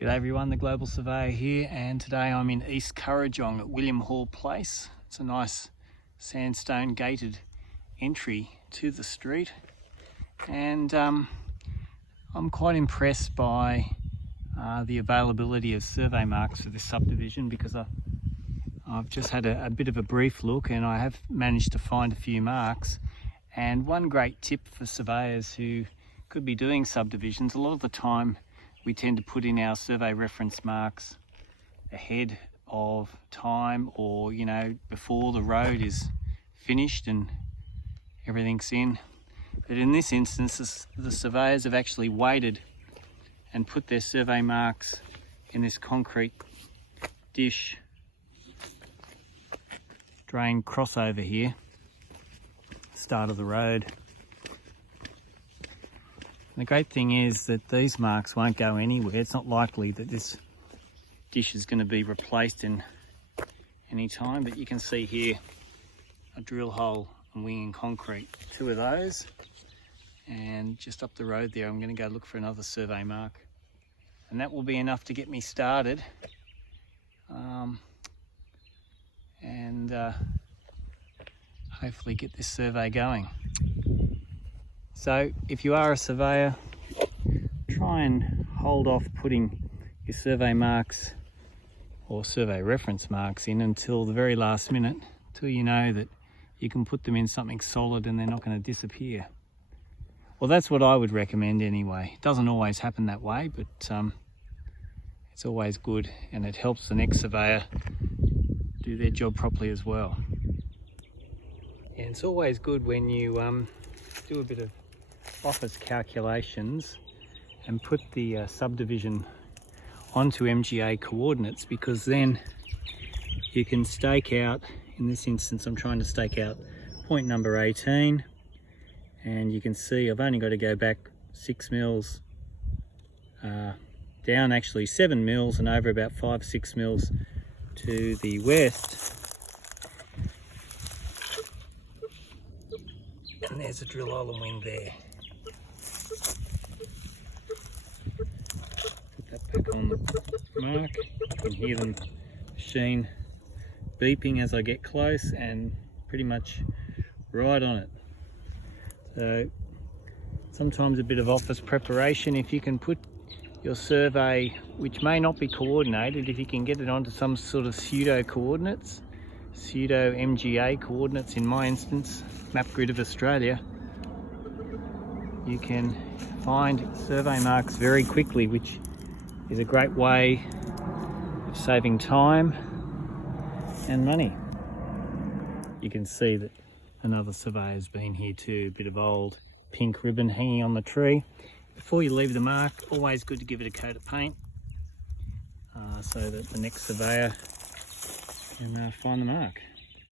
G'day everyone, the Global Surveyor here, and today I'm in East Currajong at William Hall Place. It's a nice sandstone gated entry to the street, and I'm quite impressed by the availability of survey marks for this subdivision, because I've just had a bit of a brief look and I have managed to find a few marks. And one great tip for surveyors who could be doing subdivisions, a lot of the time we tend to put in our survey reference marks ahead of time, or before the road is finished and everything's in. But in this instance, the surveyors have actually waited and put their survey marks in this concrete dish drain crossover here, start of the road. The great thing is that these marks won't go anywhere. It's not likely that this dish is going to be replaced in any time, but you can see here a drill hole and wing in concrete, two of those. And just up the road there, I'm going to go look for another survey mark. And that will be enough to get me started. Hopefully get this survey going. So if you are a surveyor, try and hold off putting your survey marks or survey reference marks in until the very last minute, until you know that you can put them in something solid and they're not going to disappear. Well, that's what I would recommend anyway. It doesn't always happen that way, but it's always good, and it helps the next surveyor do their job properly as well. And it's always good when you do a bit of office calculations and put the subdivision onto MGA coordinates, because then you can stake out, in this instance I'm trying to stake out point number 18, and you can see I've only got to go back 6 mils down, actually 7 mils, and over about 5-6 mils to the west. And there's a drill hole and wing there. Put that back on the mark. You can hear the machine beeping as I get close, and pretty much right on it. So sometimes a bit of office preparation, if you can put your survey, which may not be coordinated, if you can get it onto some sort of pseudo coordinates, pseudo MGA coordinates in my instance, map grid of Australia, you can find survey marks very quickly, which is a great way of saving time and money. You can see that another surveyor's been here too, a bit of old pink ribbon hanging on the tree. Before you leave the mark, always good to give it a coat of paint so that the next surveyor can find the mark.